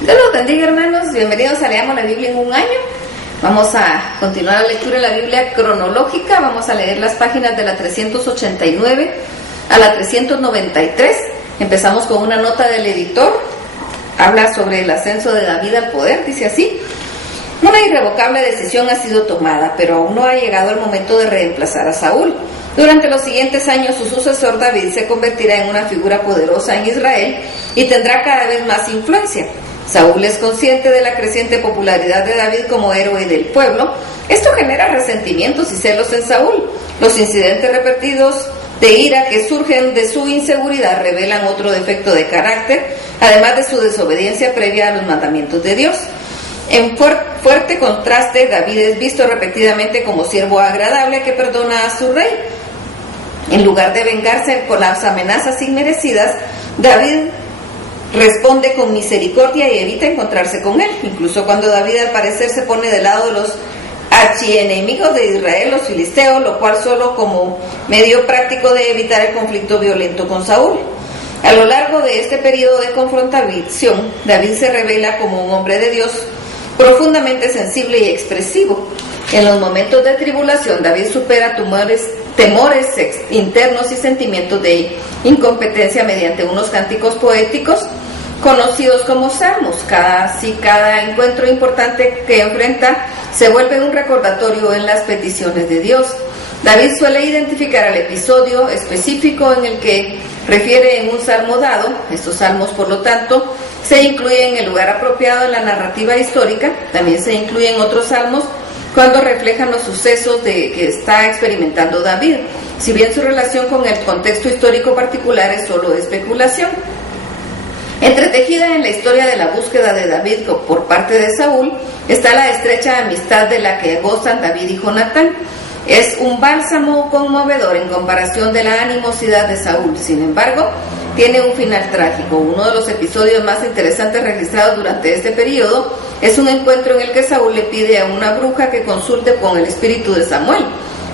Dios los bendiga, hermanos. Bienvenidos a Leamos la Biblia en un año. Vamos a continuar la lectura de la Biblia cronológica. Vamos a leer las páginas de la 389 a la 393. Empezamos con una nota del editor. Habla sobre el ascenso de David al poder. Dice así: una irrevocable decisión ha sido tomada, pero aún no ha llegado el momento de reemplazar a Saúl. Durante los siguientes años, su sucesor David se convertirá en una figura poderosa en Israel y tendrá cada vez más influencia. Saúl es consciente de la creciente popularidad de David como héroe del pueblo. Esto genera resentimientos y celos en Saúl. Los incidentes repetidos de ira que surgen de su inseguridad revelan otro defecto de carácter, además de su desobediencia previa a los mandamientos de Dios. En fuerte contraste, David es visto repetidamente como siervo agradable que perdona a su rey. En lugar de vengarse por las amenazas inmerecidas, David responde con misericordia y evita encontrarse con él. Incluso cuando David al parecer se pone del lado de los archienemigos de Israel, los filisteos, lo cual solo como medio práctico de evitar el conflicto violento con Saúl. A lo largo de este periodo de confrontación, David se revela como un hombre de Dios profundamente sensible y expresivo. En los momentos de tribulación, David supera temores internos y sentimientos de incompetencia mediante unos cánticos poéticos conocidos como salmos. Cada encuentro importante que enfrenta se vuelve un recordatorio en las peticiones de Dios. David suele identificar el episodio específico en el que refiere en un salmo dado. Estos salmos, por lo tanto, se incluyen en el lugar apropiado en la narrativa histórica. También se incluyen otros salmos cuando reflejan los sucesos que está experimentando David, si bien su relación con el contexto histórico particular es solo especulación. Entretejida en la historia de la búsqueda de David por parte de Saúl está la estrecha amistad de la que gozan David y Jonatán. Es un bálsamo conmovedor en comparación de la animosidad de Saúl. Sin embargo, tiene un final trágico. Uno de los episodios más interesantes registrados durante este periodo es un encuentro en el que Saúl le pide a una bruja que consulte con el espíritu de Samuel.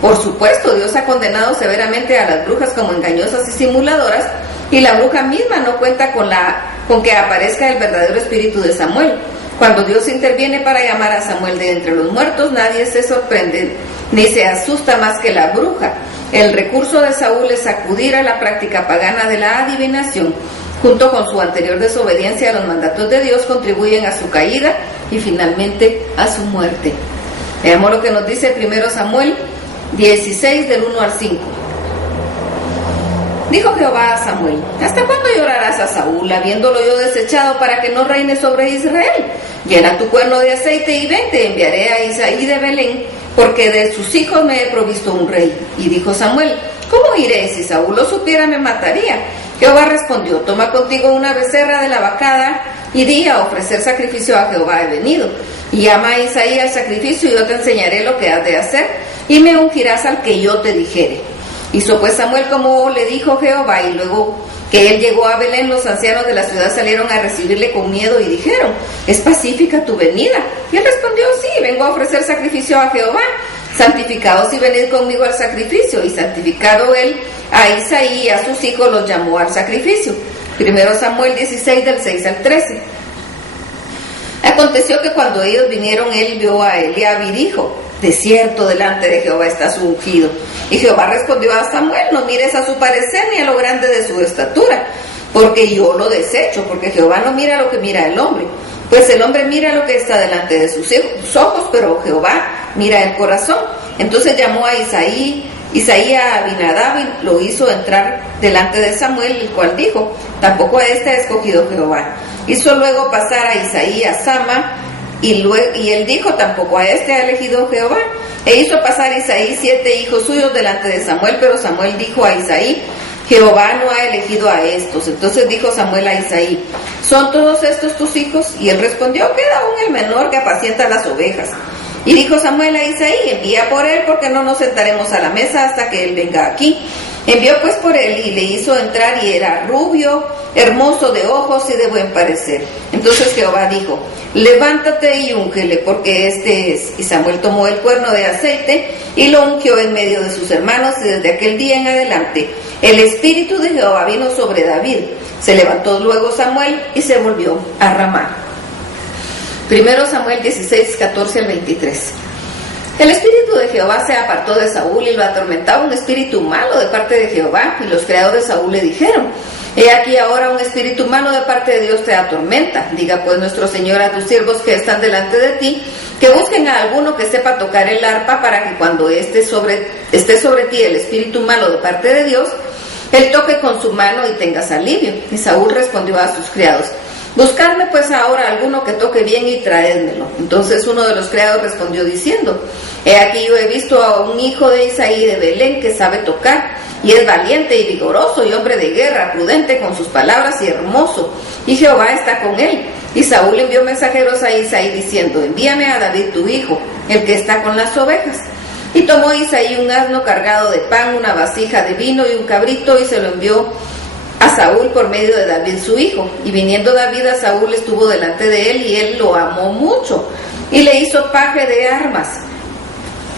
Por supuesto, Dios ha condenado severamente a las brujas como engañosas y simuladoras, y la bruja misma no cuenta con que aparezca el verdadero espíritu de Samuel. Cuando Dios interviene para llamar a Samuel de entre los muertos, nadie se sorprende ni se asusta más que la bruja. El recurso de Saúl es acudir a la práctica pagana de la adivinación. Junto con su anterior desobediencia a los mandatos de Dios, contribuyen a su caída y finalmente a su muerte. Veamos lo que nos dice 1 Samuel 16 del 1 al 5. Dijo Jehová a Samuel: ¿hasta cuándo llorarás a Saúl, habiéndolo yo desechado para que no reine sobre Israel? Llena tu cuerno de aceite y ven, te enviaré a Isaí de Belén, porque de sus hijos me he provisto un rey. Y dijo Samuel: ¿cómo iré? Si Saúl lo supiera, me mataría. Jehová respondió: toma contigo una becerra de la vacada y di: a ofrecer sacrificio a Jehová he venido. Y llama a Isaí al sacrificio y yo te enseñaré lo que has de hacer, y me ungirás al que yo te dijere. Hizo pues Samuel como le dijo Jehová, y luego que él llegó a Belén, los ancianos de la ciudad salieron a recibirle con miedo y dijeron: ¿es pacífica tu venida? Y él respondió: sí, vengo a ofrecer sacrificio a Jehová. Santificaos y venid conmigo al sacrificio. Y santificado él a Isaí y a sus hijos, los llamó al sacrificio. 1 Samuel 16 del 6 al 13. Aconteció que cuando ellos vinieron, él vio a Eliab y dijo: de cierto, delante de Jehová está su ungido. Y Jehová respondió a Samuel: no mires a su parecer ni a lo grande de su estatura, porque yo lo desecho, porque Jehová no mira lo que mira el hombre, pues el hombre mira lo que está delante de sus ojos, pero Jehová mira el corazón. Entonces llamó a Isaí a Abinadab y lo hizo entrar delante de Samuel, el cual dijo: tampoco a este ha escogido Jehová. Hizo luego pasar a Isaí a Sama, y él dijo: tampoco a este ha elegido Jehová. E hizo pasar Isaí 7 hijos suyos delante de Samuel, pero Samuel dijo a Isaí: Jehová no ha elegido a estos. Entonces dijo Samuel a Isaí: ¿son todos estos tus hijos? Y él respondió: queda aún el menor que apacienta las ovejas. Y dijo Samuel a Isaí: envía por él, porque no nos sentaremos a la mesa hasta que él venga aquí. Envió pues por él y le hizo entrar, y era rubio, hermoso de ojos y de buen parecer. Entonces Jehová dijo: levántate y úngele, porque este es. Y Samuel tomó el cuerno de aceite y lo ungió en medio de sus hermanos, y desde aquel día en adelante el espíritu de Jehová vino sobre David. Se levantó luego Samuel y se volvió a Ramá. Primero Samuel 16, 14 al 23. El espíritu de Jehová se apartó de Saúl y lo atormentaba un espíritu malo de parte de Jehová, y los criados de Saúl le dijeron: he aquí ahora un espíritu malo de parte de Dios te atormenta. Diga pues nuestro Señor a tus siervos que están delante de ti, que busquen a alguno que sepa tocar el arpa, para que cuando esté sobre ti el espíritu malo de parte de Dios, él toque con su mano y tengas alivio. Y Saúl respondió a sus criados: buscadme pues ahora alguno que toque bien y traédmelo. Entonces uno de los criados respondió diciendo: he aquí yo he visto a un hijo de Isaí de Belén que sabe tocar, y es valiente y vigoroso y hombre de guerra, prudente con sus palabras y hermoso, y Jehová está con él. Y Saúl envió mensajeros a Isaí diciendo: envíame a David tu hijo, el que está con las ovejas. Y tomó Isaí un asno cargado de pan, una vasija de vino y un cabrito, y se lo envió a Saúl por medio de David su hijo. Y viniendo David a Saúl, estuvo delante de él, y él lo amó mucho, y le hizo paje de armas.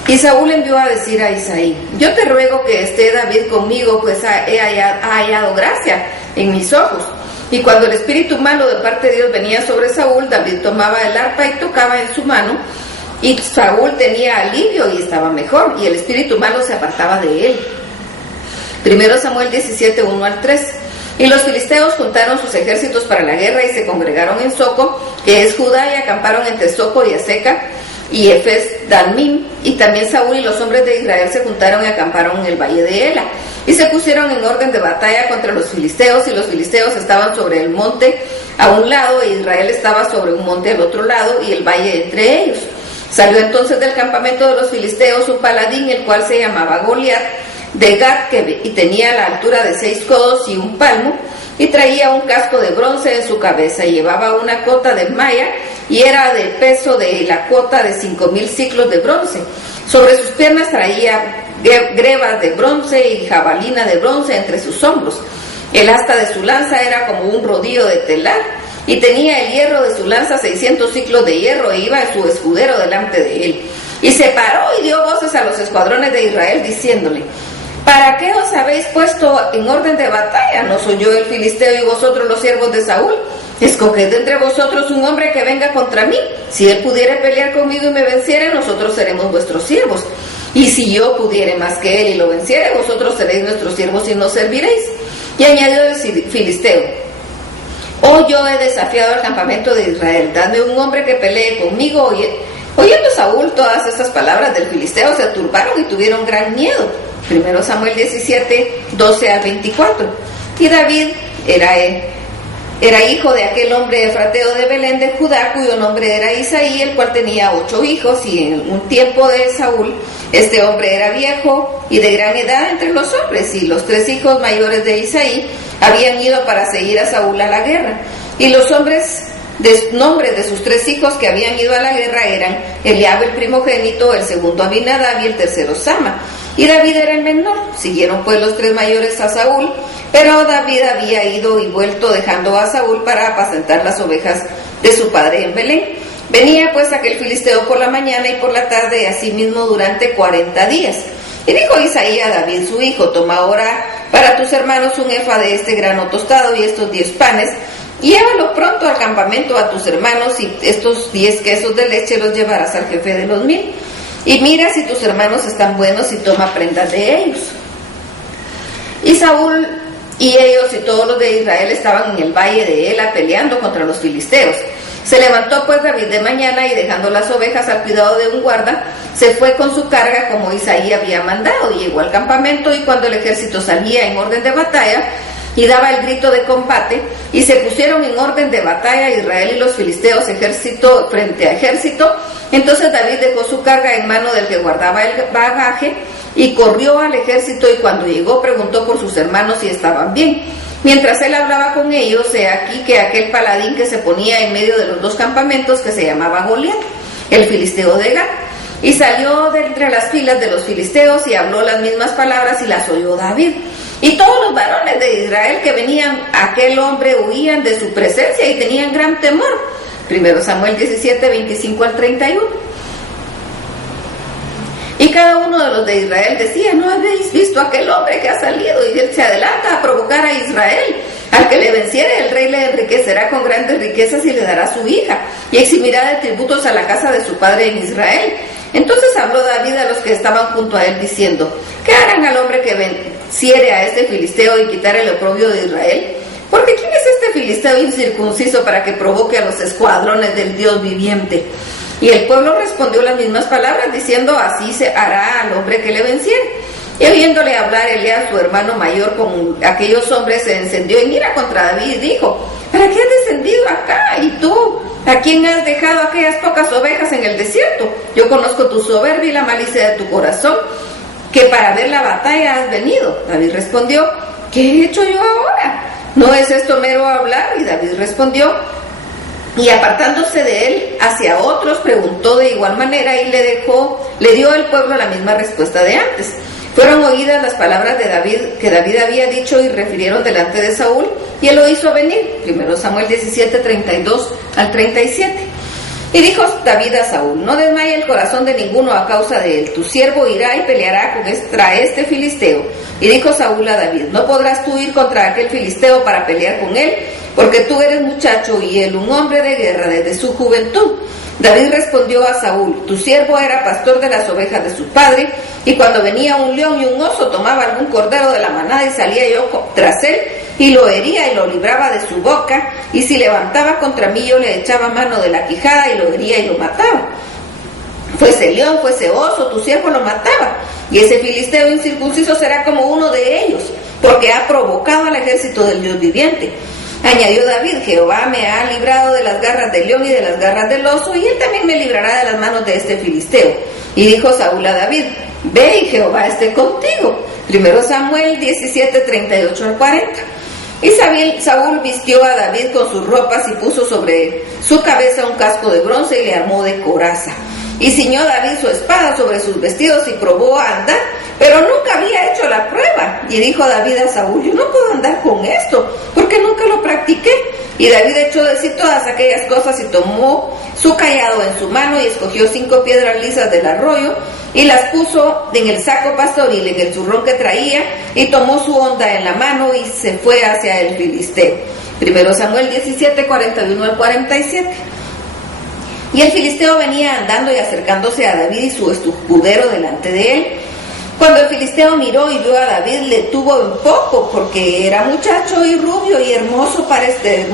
Y Saúl envió a decir a Isaí: yo te ruego que esté David conmigo, pues ha hallado gracia en mis ojos. Y cuando el espíritu malo de parte de Dios venía sobre Saúl, David tomaba el arpa y tocaba en su mano, y Saúl tenía alivio y estaba mejor, y el espíritu malo se apartaba de él. Primero Samuel 17, 1 al 3. Y los filisteos juntaron sus ejércitos para la guerra y se congregaron en Soco, que es Judá, y acamparon entre Soco y Aseca y Efes Dalmim. Y también Saúl y los hombres de Israel se juntaron y acamparon en el valle de Ela, y se pusieron en orden de batalla contra los filisteos, y los filisteos estaban sobre el monte a un lado, e Israel estaba sobre un monte al otro lado, y el valle entre ellos. Salió entonces del campamento de los filisteos un paladín, el cual se llamaba Goliat, de Gat, y tenía la altura de 6 codos y un palmo, y traía un casco de bronce en su cabeza, y llevaba una cota de malla, y era del peso de la cota de 5,000 siclos de bronce. Sobre sus piernas traía grebas de bronce y jabalina de bronce entre sus hombros. El asta de su lanza era como un rodillo de telar, y tenía el hierro de su lanza 600 ciclos de hierro, e iba su escudero delante de él. Y se paró y dio voces a los escuadrones de Israel, diciéndole: ¿para qué os habéis puesto en orden de batalla? ¿No soy yo el filisteo y vosotros los siervos de Saúl? Escoged entre vosotros un hombre que venga contra mí. Si él pudiere pelear conmigo y me venciere, nosotros seremos vuestros siervos. Y si yo pudiere más que él y lo venciere, vosotros seréis nuestros siervos y nos serviréis. Y añadió el filisteo: oh, yo he desafiado al campamento de Israel, dadme un hombre que pelee conmigo. Oyendo Saúl todas estas palabras del filisteo, se turbaron y tuvieron gran miedo. Primero Samuel 17, 12 al 24. Y David era hijo de aquel hombre efrateo de Belén de Judá, cuyo nombre era Isaí, el cual tenía 8 hijos, y en un tiempo de Saúl, este hombre era viejo y de gran edad entre los hombres, y los 3 hijos mayores de Isaí habían ido para seguir a Saúl a la guerra. Y los nombres de sus 3 hijos que habían ido a la guerra eran Eliab el primogénito, el segundo Abinadab y el tercero Sama. Y David era el menor. Siguieron pues los 3 mayores a Saúl, pero David había ido y vuelto, dejando a Saúl para apacentar las ovejas de su padre en Belén. Venía pues aquel filisteo por la mañana y por la tarde, y asimismo durante 40 días. Y dijo Isaí a David su hijo: toma ahora para tus hermanos un efa de este grano tostado y estos 10 panes, y llévalo pronto al campamento a tus hermanos, y estos 10 quesos de leche los llevarás al jefe de los 1000. Y mira si tus hermanos están buenos, y toma prendas de ellos. Y Saúl y ellos y todos los de Israel estaban en el valle de Ela peleando contra los filisteos. Se levantó pues David de mañana, y dejando las ovejas al cuidado de un guarda, se fue con su carga como Isaí había mandado, y llegó al campamento. Y cuando el ejército salía en orden de batalla y daba el grito de combate, y se pusieron en orden de batalla Israel y los filisteos, ejército frente a ejército, entonces David dejó su carga en mano del que guardaba el bagaje, y corrió al ejército, y cuando llegó preguntó por sus hermanos si estaban bien. Mientras él hablaba con ellos, he aquí que aquel paladín que se ponía en medio de los 2 campamentos, que se llamaba Goliat, el filisteo de Gat, y salió de entre las filas de los filisteos y habló las mismas palabras, y las oyó David. Y todos los varones de Israel que venían a aquel hombre huían de su presencia y tenían gran temor. Primero Samuel 17, 25 al 31. Y cada uno de los de Israel decía: ¿no habéis visto aquel hombre que ha salido y él se adelanta a provocar a Israel? Al que le venciere, el rey le enriquecerá con grandes riquezas y le dará su hija, y eximirá de tributos a la casa de su padre en Israel. Entonces habló David a los que estaban junto a él, diciendo: ¿Qué harán al hombre que venciere a este filisteo y quitare el oprobio de Israel? Porque ¿quién es este filisteo incircunciso para que provoque a los escuadrones del Dios viviente? Y el pueblo respondió las mismas palabras, diciendo: así se hará al hombre que le venciere. Y oyéndole hablar Elías, su hermano mayor, con aquellos hombres, se encendió en ira contra David y dijo: ¿para qué has descendido acá? ¿Y tú? ¿A quién has dejado aquellas pocas ovejas en el desierto? Yo conozco tu soberbia y la malicia de tu corazón, que para ver la batalla has venido. David respondió: ¿qué he hecho yo ahora? ¿No es esto mero hablar? Y David respondió, y apartándose de él hacia otros, preguntó de igual manera y le dio el pueblo la misma respuesta de antes. Fueron oídas las palabras de David, que David había dicho, y refirieron delante de Saúl, y él lo hizo venir. 1 Samuel 17, 32 al 37. Y dijo David a Saúl: no desmaye el corazón de ninguno a causa de él. Tu siervo irá y peleará contra este filisteo. Y dijo Saúl a David: no podrás tú ir contra aquel filisteo para pelear con él, porque tú eres muchacho y él un hombre de guerra desde su juventud. David respondió a Saúl: tu siervo era pastor de las ovejas de su padre, y cuando venía un león y un oso, tomaba algún cordero de la manada y salía yo tras él, y lo hería y lo libraba de su boca, y si levantaba contra mí, yo le echaba mano de la quijada y lo hería y lo mataba. Fuese león, fuese oso, tu siervo lo mataba, y ese filisteo incircunciso será como uno de ellos, porque ha provocado al ejército del Dios viviente. Añadió David: Jehová me ha librado de las garras del león y de las garras del oso, y él también me librará de las manos de este filisteo. Y dijo Saúl a David: ve y Jehová esté contigo. 1 Samuel 17, 38 al 40. Y Saúl vistió a David con sus ropas y puso sobre su cabeza un casco de bronce y le armó de coraza. Y ciñó David su espada sobre sus vestidos y probó a andar, pero nunca había hecho la prueba. Y dijo David a Saúl: yo no puedo andar con esto, porque nunca lo practiqué. Y David echó de sí todas aquellas cosas y tomó su cayado en su mano y escogió 5 piedras lisas del arroyo y las puso en el saco pastoril, en el zurrón que traía, y tomó su honda en la mano y se fue hacia el filisteo. 1 Samuel 17, 41 al 47. Y el filisteo venía andando y acercándose a David y su escudero delante de él. Cuando el filisteo miró y vio a David, le tuvo en poco, porque era muchacho y rubio y hermoso parecer.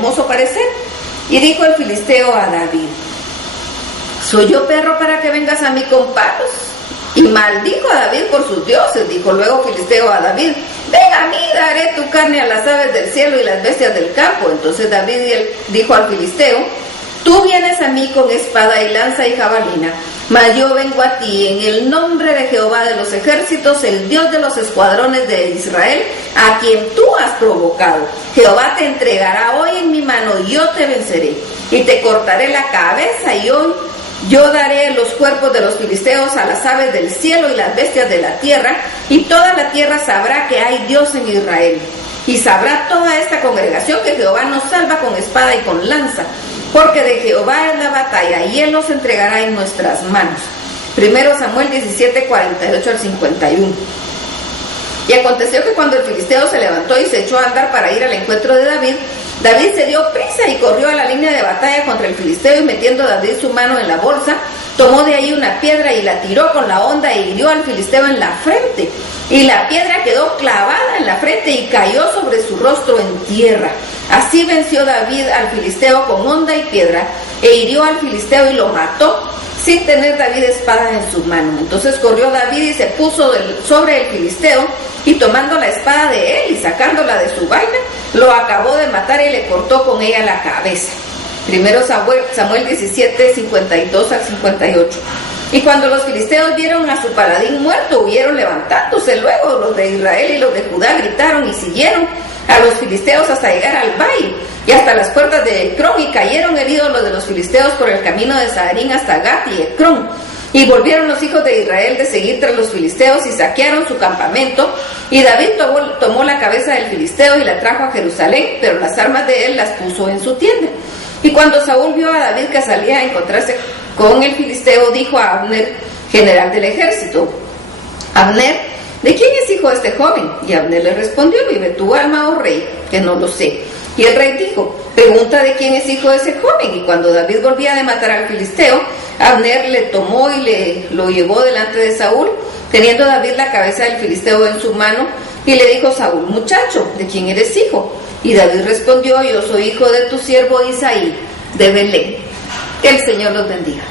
Y dijo el filisteo a David: ¿soy yo perro para que vengas a mí con palos? Y maldijo a David por sus dioses. Dijo luego filisteo a David: ven a mí, daré tu carne a las aves del cielo y las bestias del campo. Entonces David dijo al filisteo: tú vienes a mí con espada y lanza y jabalina, mas yo vengo a ti en el nombre de Jehová de los ejércitos, el Dios de los escuadrones de Israel, a quien tú has provocado. Jehová te entregará hoy en mi mano y yo te venceré, y te cortaré la cabeza, y hoy yo daré los cuerpos de los filisteos a las aves del cielo y las bestias de la tierra, y toda la tierra sabrá que hay Dios en Israel. Y sabrá toda esta congregación que Jehová nos salva con espada y con lanza, porque de Jehová es la batalla, y él nos entregará en nuestras manos. 1 Samuel 17, 48 al 51. Y aconteció que cuando el filisteo se levantó y se echó a andar para ir al encuentro de David, David se dio prisa y corrió a la línea de batalla contra el filisteo, y metiendo David su mano en la bolsa, tomó de ahí una piedra y la tiró con la honda e hirió al filisteo en la frente. Y la piedra quedó clavada en la frente y cayó sobre su rostro en tierra. Así venció David al filisteo con honda y piedra, e hirió al filisteo y lo mató, sin tener David espada en su mano. Entonces corrió David y se puso sobre el filisteo, y tomando la espada de él y sacándola de su vaina, lo acabó de matar y le cortó con ella la cabeza. 1 Samuel 17, 52 al 58. Y cuando los filisteos vieron a su paladín muerto, huyeron levantándose. Luego los de Israel y los de Judá gritaron y siguieron a los filisteos hasta llegar al valle y hasta las puertas de Ecrón, y cayeron heridos los de los filisteos por el camino de Saharín hasta Gat y Ecrón. Y volvieron los hijos de Israel de seguir tras los filisteos y saquearon su campamento. Y David tomó la cabeza del filisteo y la trajo a Jerusalén, pero las armas de él las puso en su tienda. Y cuando Saúl vio a David que salía a encontrarse con el filisteo, dijo a Abner, general del ejército: Abner, ¿de quién es hijo este joven? Y Abner le respondió: vive tu alma, oh rey, que no lo sé. Y el rey dijo, pregunta de quién es hijo de ese joven. Y cuando David volvía de matar al filisteo, Abner le tomó y lo llevó delante de Saúl, teniendo David la cabeza del filisteo en su mano, y le dijo Saúl, muchacho, ¿de quién eres hijo? Y David respondió, yo soy hijo de tu siervo Isaí, de Belén. Que el Señor los bendiga.